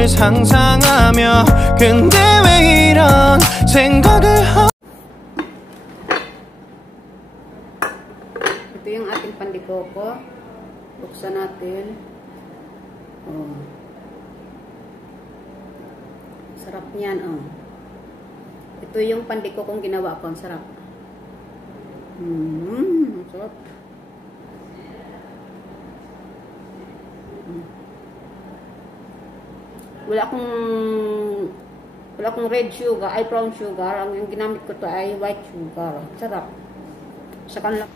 너를 상상하며 근데 왜 이런 생각을 Ito yung ating pandikoko. Buksan natin. Oh. Sarap niyan, oh. Ito yung pandikokong ginawa ko. Ang sarap. Sarap. Wala akong red sugar, ay brown sugar. Ang ginamit ko to ay white sugar. Sarap. Sa kanila.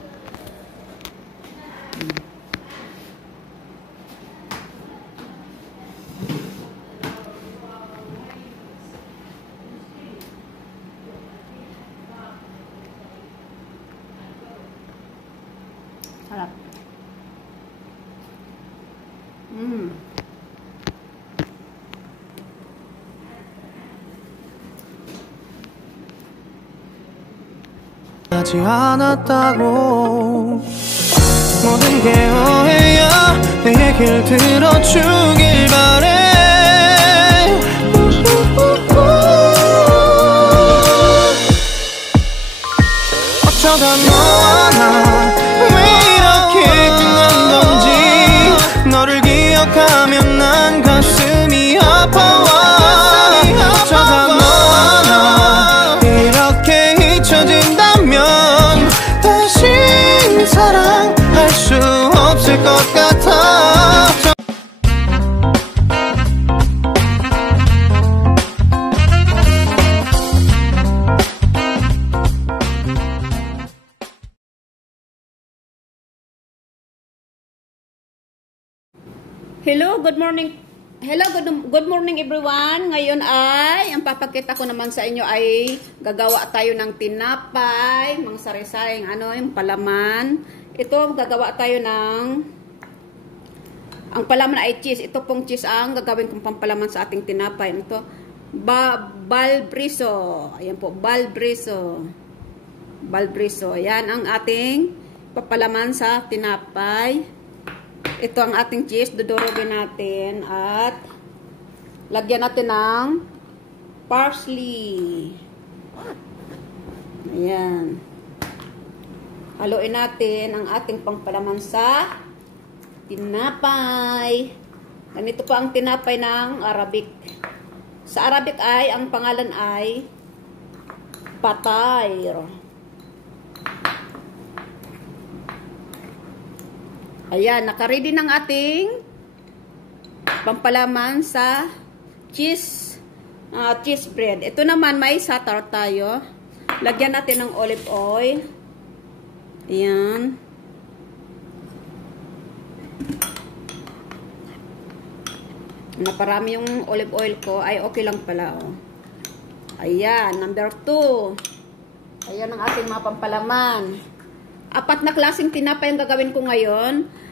Sarap. 하지 않았다고 모든 게 오해야 내 얘기를 들어주길 바래 어쩌다 너와 나 왜 이렇게 한 건지 너를 기억하면 난 가슴이 아파와 어쩌다 너와 나 이렇게 잊혀진다면 다시 사랑할 수 없을 것 같아 Hello, good morning. Hello, good morning everyone. Ngayon ay, ang papakita ko naman sa inyo ay gagawa tayo ng tinapay, mga sari-saring yung palaman. Ito, gagawa tayo ng, ang palaman ay cheese. Ito pong cheese ang gagawin kong pampalaman sa ating tinapay. Ito, balbriso. Ayan po, balbriso. Balbriso. Ayan ang ating papalaman sa tinapay. Ito ang ating cheese, dudurugin natin at lagyan natin ng parsley. Ayan. Haluin natin ang ating pangpalaman sa tinapay. Ganito pa ang tinapay ng Arabic. Sa Arabic ay, ang pangalan ay Patay. Ayan, naka-ready ng ating pampalaman sa cheese bread. Ito naman may satar tayo. Lagyan natin ng olive oil. Ayan. Naparami yung olive oil ko. Ay, okay lang pala. Oh. Ayan, number 2. Ayan ang ating mga pampalaman. 4 na klaseng tinapay ang gagawin ko ngayon.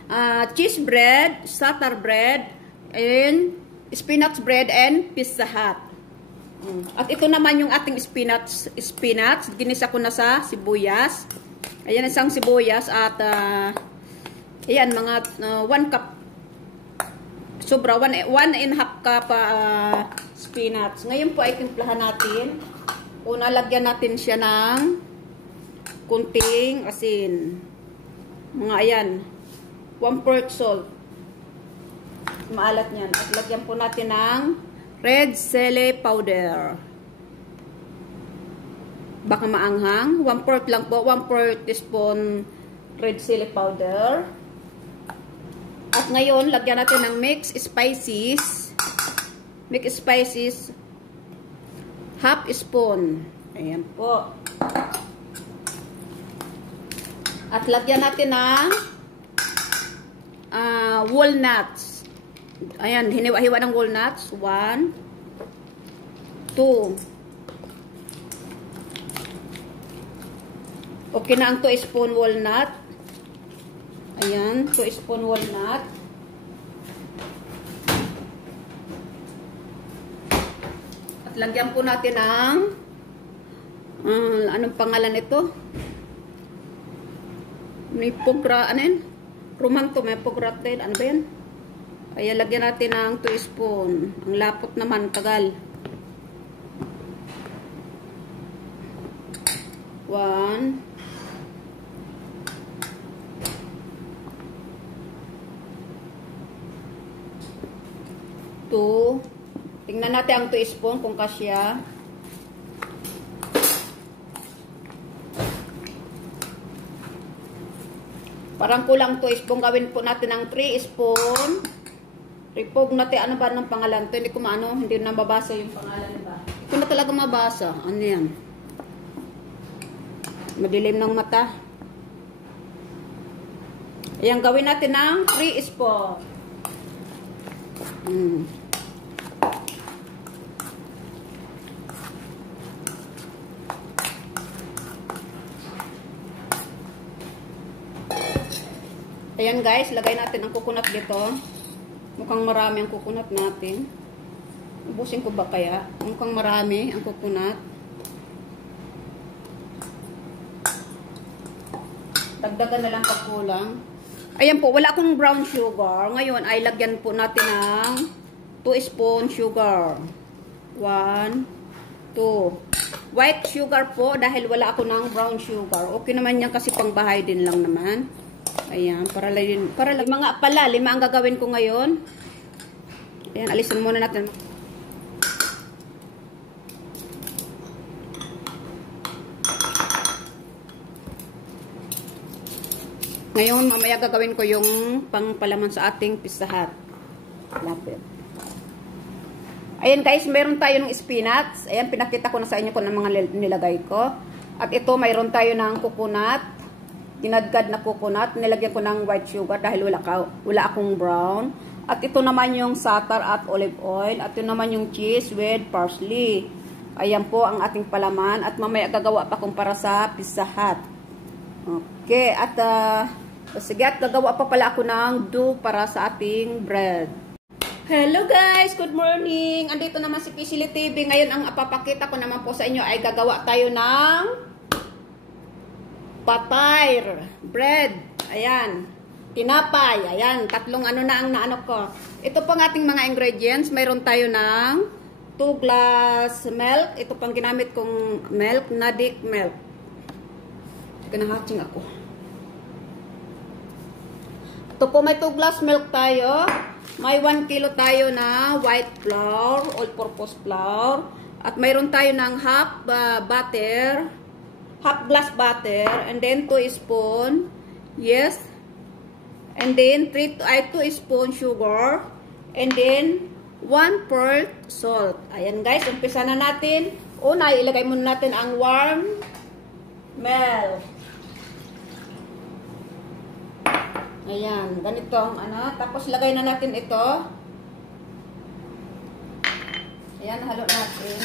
Cheese bread, starter bread, and spinach bread, and Pizza Hut. At ito naman yung ating spinach. Ginisa ko na sa sibuyas. Ayan isang sibuyas at ayan mga 1 cup. Sobra, 1.5 cup spinach. Ngayon po ay timplahan natin. Una, lagyan natin siya ng kunting asin. Mga ayan. 1/4 salt. Maalat niyan. At lagyan po natin ng red chili powder. Baka maanghang. 1/4 lang po. 1/4 teaspoon red chili powder. At ngayon, lagyan natin ng mixed spices. Mixed spices. 1/2 spoon. Ayan po. At lagyan natin ng walnuts. Ayan, hiniwa-hiwa ng walnuts. 1, 2. Okay na ang 2 spoon walnut. Ayan, 2 spoon walnut. At lagyan po natin ng anong pangalan ito? May pogra, ano yun? Romanto, may pogratin. Ano ba yan? Kaya lagyan natin ng 2 spoon. Ang lapot naman, tagal. 1. 2. Tingnan natin ang 2 spoon kung kasya. Parang kulang 2 spoon. Gawin po natin ng 3 spoon. Repog natin. Ano ba ng pangalan? Ito, hindi ko maano. Hindi na mabasa yung pangalan ba? Hindi ko na talaga mabasa. Ano yan? Madilim ng mata. Ayan, gawin natin ng 3 spoon. Ayan guys, lagay natin ang coconut dito. Mukhang marami ang coconut natin. Ubusin ko ba kaya? Mukhang marami ang coconut. Dagdagan na lang pag kulang. Ayan po, wala akong brown sugar. Ngayon ay lagyan po natin ng 2 spoon sugar. 1, 2. White sugar po dahil wala ako ng brown sugar. Okay naman yan kasi pang bahay din lang naman. Ayan, para lang mga pala, 5 ang gagawin ko ngayon. Ayan, alisin muna natin. Ngayon, mamaya gagawin ko yung pangpalaman sa ating Pizza Hut. Lapit. Ayan guys, meron tayo ng spinach. Ayan, pinakita ko na sa inyo kung ano mga nilagay ko. At ito, mayroon tayo ng coconut. Dinadgad na coconut. Nilagyan ko ng white sugar dahil wala akong brown. At ito naman yung satar at olive oil. At ito naman yung cheese with parsley. Ayan po ang ating palaman. At mamaya gagawa pa kung para sa Pizza Hut. Okay, at sige, at gagawa pa pala ako ng dough para sa ating bread. Hello guys, good morning. Andito naman si Pisili TV. Ngayon ang apapakita ko naman po sa inyo ay gagawa tayo ng patay bread. Ayan, tinapay. Ayan, 3 ano na ang naano ko. Ito pang ating mga ingredients. Mayroon tayo ng 2 glass milk. Ito pang ginamit kong milk, Nadic milk. Kinahatching ako. Ito po, may 2 glass milk tayo. May 1 kilo tayo na white flour, all-purpose flour. At mayroon tayo ng half glass butter. And then 2 spoon. Yes. And then 2 spoon sugar. And then 1/4 salt. Ayan guys, umpisa na natin. Una, ilagay muna natin ang warm milk. Ayan, ganito ang ano. Tapos lagay na natin ito. Ayan, halo natin.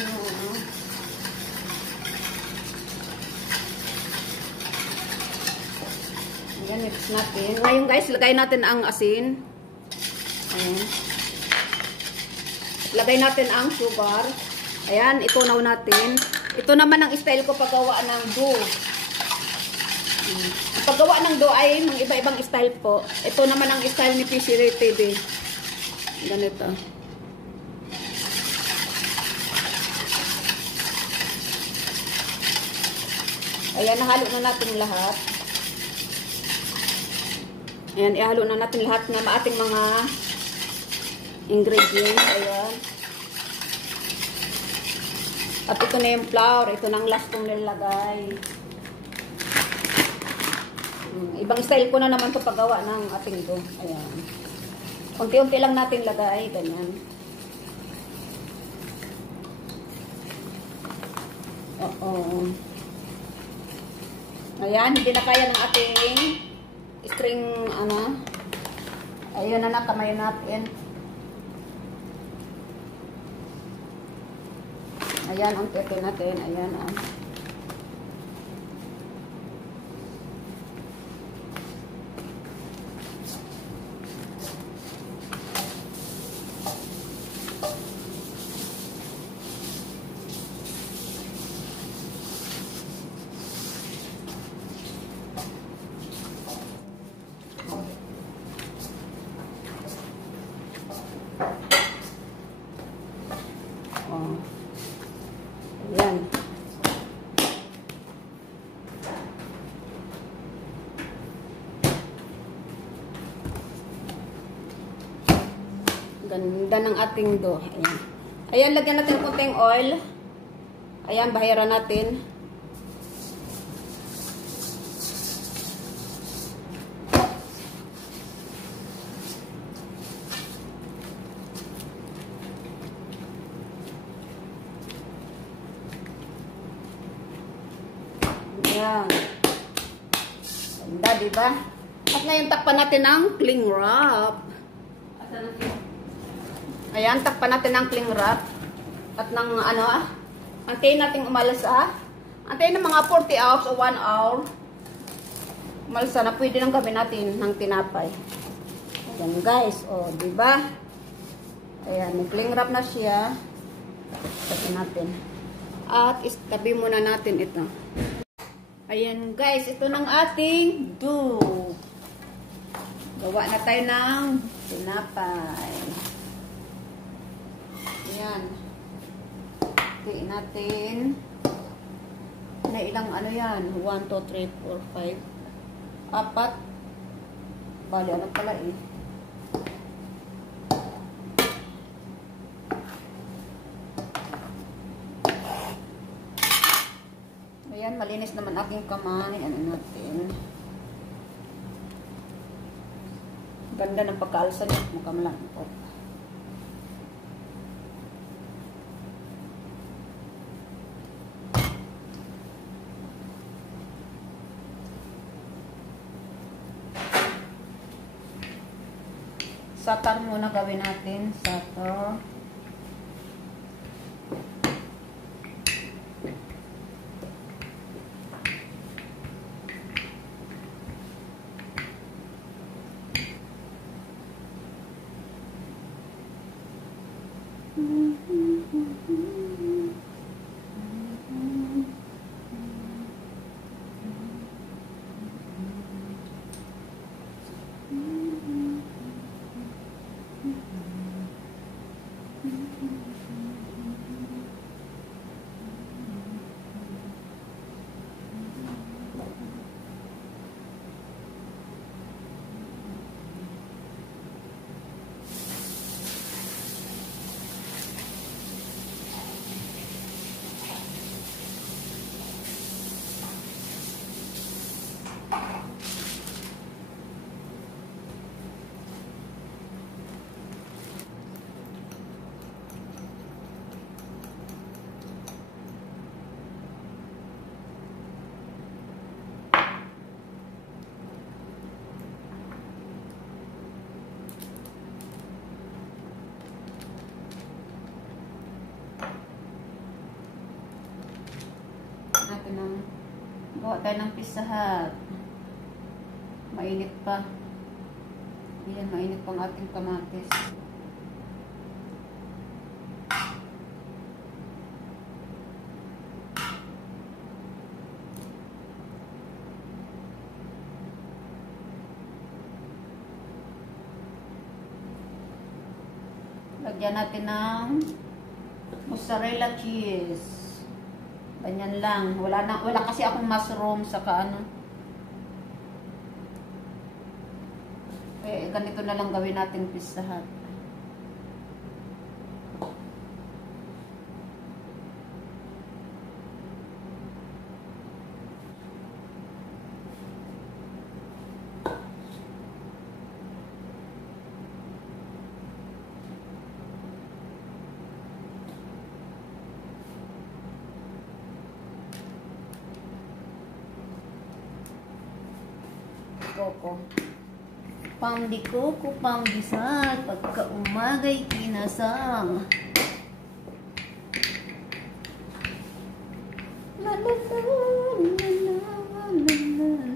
Ayan, mix natin. Ngayon guys, lagay natin ang asin. Ayan. Lagay natin ang sugar. Ayan, itunaw natin. Ito naman ang style ko paggawa ng dough. Ang paggawa ng dough ay mga iba-ibang style po. Ito naman ang style ni Pisili TV. Ganito. Ayan, nahalo na natin lahat. Ayan, ihalo na natin lahat ng ating mga ingredients. Ayan. At ito na yung flour. Ito na ang last kong nilagay. Ibang style ko na naman ito paggawa ng ating dough. Ayan. Unti-unti lang natin lagay. Ganyan. Oo. Ayan. Hindi na kaya ng ating string, ano. Ayan na kamay natin. Ayan. Unti-unti natin. Ayan. Ganda ng ating dough. Ayan. Ayan, lagyan natin konting oil. Ayan, bahiran natin. Ayan. Ganda, diba? At ngayon, takpan natin ng cling wrap. Ayan, takpan natin ng cling wrap. At ng antayin natin umalas antayin ng mga 40 hours o 1 hour. Umalas na, pwede nang gawin natin ng tinapay. Ayan guys, o, diba? Ayan, may cling wrap na siya. Tapos natin. At istabi muna natin ito. Ayan guys, ito ng ating dough. Gawa na tayo ng tinapay. Ayan. Tiin natin. Na ilang yan? 1, 2, 3, 4, 5. 4. Bali, ano pala eh. Ayan, malinis naman aking kamay. Ano natin? Ganda ng pagkaalsa niya. Mukha malangkot. Satar muna gawin natin. Satar. Gawa tayo ng Pizza Hut. Mainit pa. Ayan, mainit pang ating kamatis. Lagyan natin ng mozzarella cheese. Ganyan lang. Wala kasi akong mushroom saka ano. Eh, ganito na lang gawin natin Pizza Hut. Coco. Pound di coco, pound di sal, pagka umagay kinasang. La la la la la la la.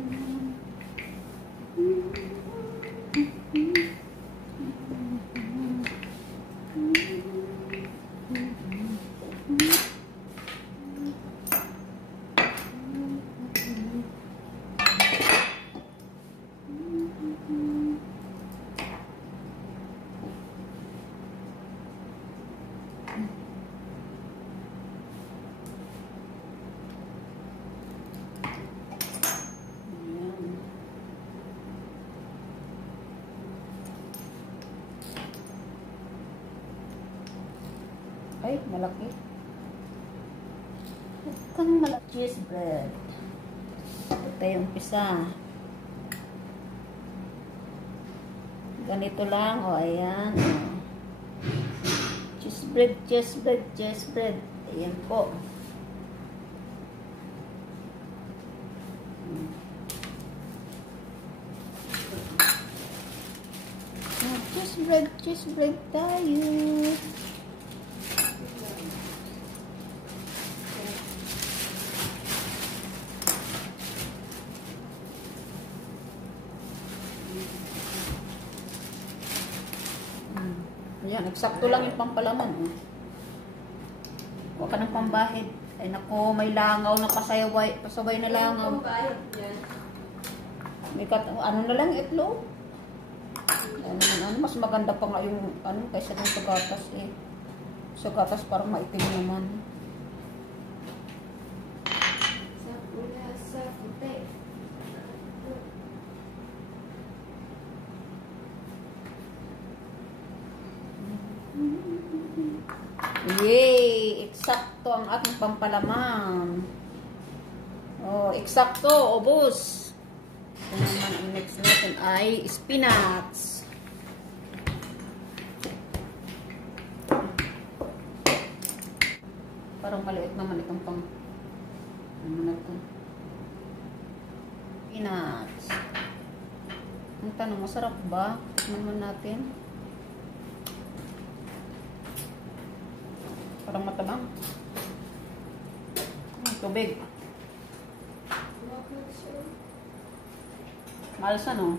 Ay, malaki. Kang malaki. Cheese bread. Ito tayo umpisa. Ganito lang. O, ayan. O. Cheese bread, cheese bread, cheese bread. Ayan po. Cheese bread tayo. Ayan, eksakto lang yung pampalaman. Oh. Huwag ka ng pambahid. Ay nako, may langaw na pasaway na langaw. May ano na lang, itlog. Ano, mas maganda pa nga yung ano, kaysa ng sugatas eh. Sugatas parang maitim naman. Sa puti. Yay! Eksakto ang ating pampalaman. Oh, eksakto, ubos. Ito naman ang next natin ay spinach. Parang maliit naman itong pang ano na ito. Spinach. Ang tanong, masarap ba? Naman natin. Parang matabang. Tubig. Malsa, no?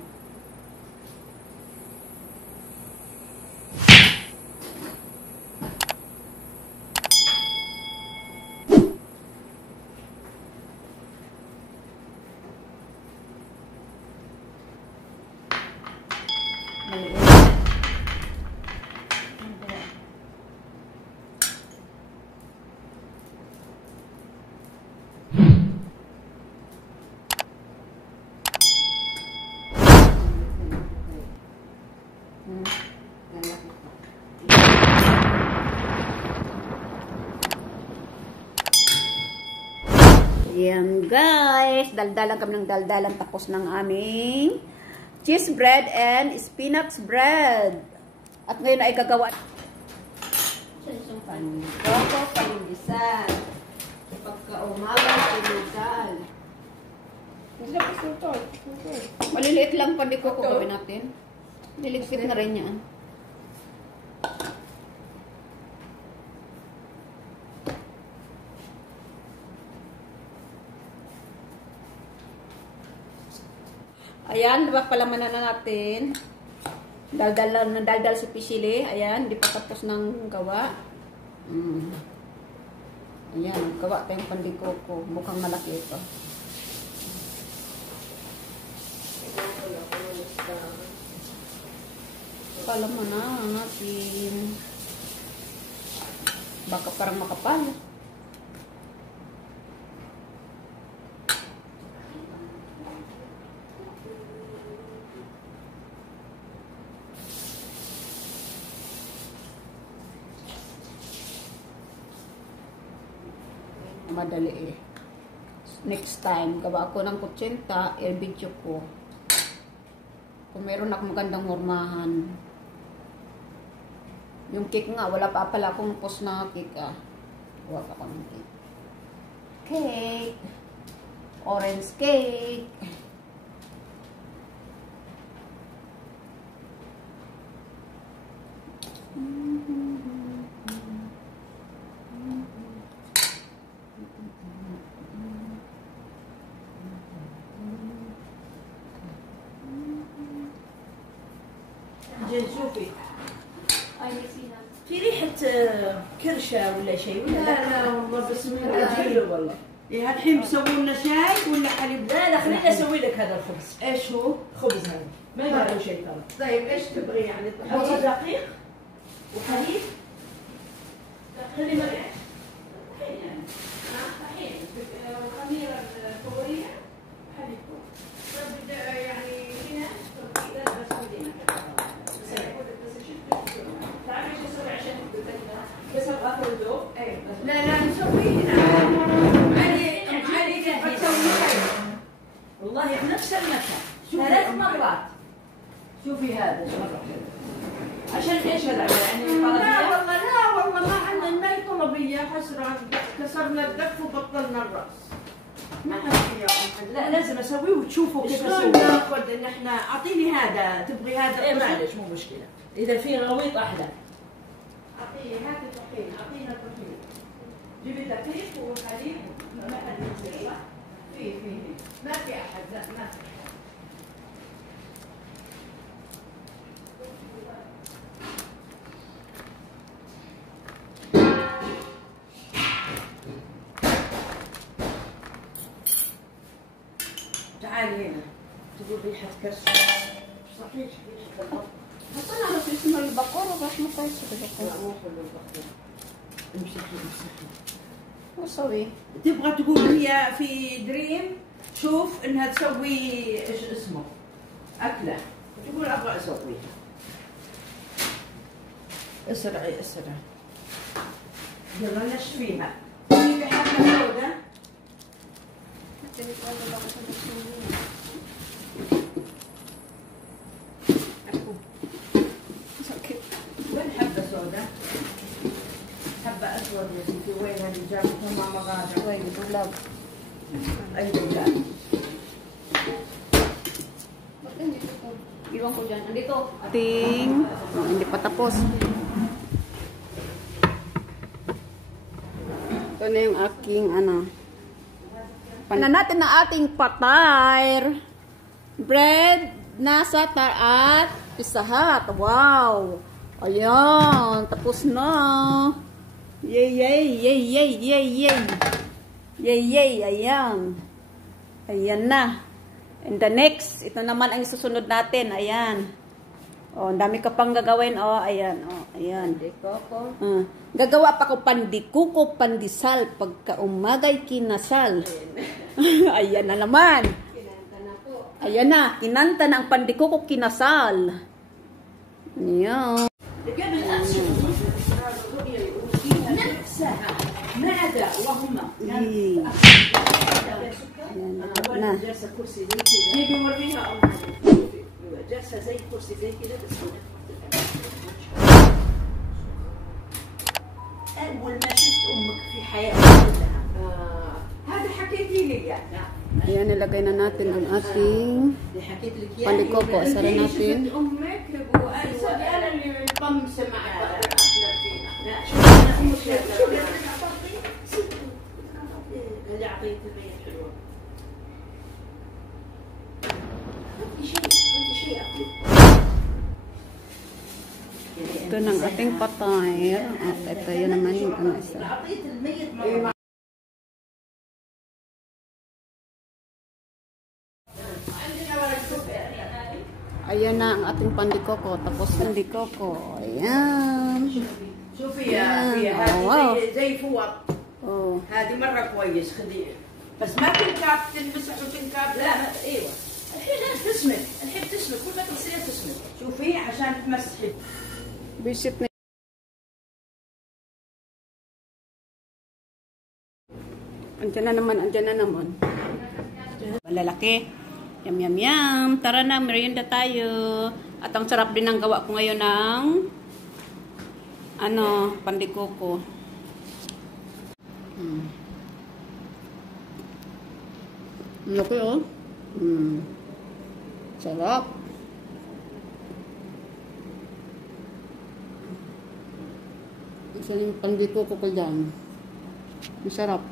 Yan guys, daldalan kami ng daldalan tapos ng aming cheese bread and spinach bread. At ngayon ay gagawa Coco palindisan. Pagka umaga, ilugal. Maliliit lang pa di ko gawin natin. Niligpit na rin yan. Ayan, diba palamanan na natin. Daldal si Pisili. Ayan, di pa tapos ng gawa. Ayan, gawa tayong pandikoko. Mukhang malaki ito. Palamanan natin. Baka parang makapal. Madali eh. Next time, gawa ako ng kutsinta, i-video ko. Kung meron akong magandang mormahan. Yung cake nga, wala pa pala akong post na cake ah. Gawa pa akong cake. Cake. Orange cake. شوفي في ريحة كرشة ولا شيء ولا لا والله بسم الله عجيب والله. إيه الحين بيسووا لنا شاي ولا حليب؟ لا خليني اسوي لك هذا الخبز. ايش هو؟ خبز هذا ما يبغى شيء ترى. طيب ايش تبغي يعني؟ تحطي دقيق وحليب؟ خلي مرق. الحين الخميرة الفورية حليب يعني هنا تركيز بس مدينة. بس ابغى اخذ 3 مرات. شوفي هذا مرة. عشان ايش هذا يعني طلبية؟ لا والله ما عندنا ما هي طلبية، حسرة كسرنا الدف وبطلنا الرأس. ما عندي لا لازم اسويه وتشوفوا كيف اسوي. ناخذ ان احنا اعطيني هذا، تبغي هذا؟ ايه معلش مو مشكلة. اذا في غويط احلى. اعطيني هاتي طحين، اعطينا طحين. جيبي دقيق وحليب. ما حد يصير صح؟ في ما في احد، لا ما في. تعالي هنا. تقول ريحة كرش. صحيح ريحة البقر. حطينا على اسمه البقر وبس ما كويس البقر. لا مو حلو البقر. امسحي. وسوي. تبغى تقول هي في دريم شوف انها تسوي ايش اسمه اكله، تقول ابغى اسويها. اسرعي. يلا نشفيها. في حبه سوداء. وين حبه سوداء؟ حبه اسود يا ستي. وين هذه جابتها ماما غاده؟ وين دولاب. اي دولاب. Iwan ko dyan. Andito. Ating, hindi pa tapos. Ito na yung aking, Panan natin na ating patay. Bread, nasa at pisahat. Wow! Ayan, tapos na. Yay! Ayan. Ayan na. And the next, ito naman ang susunod natin. Ayan. Oh, ang dami ka pang gagawin. Oh, ayan. Oh, ayan. Pandikoko. Gagawa pa ko pandikuko, pandisal. Pagka umagay kinasal. Ayan na naman. Ayan na. Kinanta na ang pandikuko, kinasal. Ayan. ماذا اللهم Nah. جالسه كرسي زي كذا. نبي نوريها جالسه زي كرسي زي كذا بس اول ما شفت امك في حياتي كلها. هذا حكيتي لي اياه. Ayan, nilagay na natin ang ating حكيت لك اياه. pandikoko. Asara natin. امك انا اللي طمس معك احلى فينا. لا شوف انا امك اللي اعطيت المية حلوه. Ito ng ating patay. At ito yun naman yung isa. Ayan na ang ating pandikoko. Tapos pandikoko. Ayan. شوفي يا هذه زي فوط. Oh. هذه مرة كويس خذي بس ما تنكاب تنمسح وتنكاب. لا ايوه الحين تسمك. الحين تسمك كل ما تغسليها تسمك. شوفي عشان تمسحي. Visit na. Andyan na naman. Malalaki. Yum. Tara na, merienda tayo. At ang sarap din ang gawa ko ngayon ng pandikoko. Laki oh. Sarap. Isa yung pandikoko ko dyan. Masarap.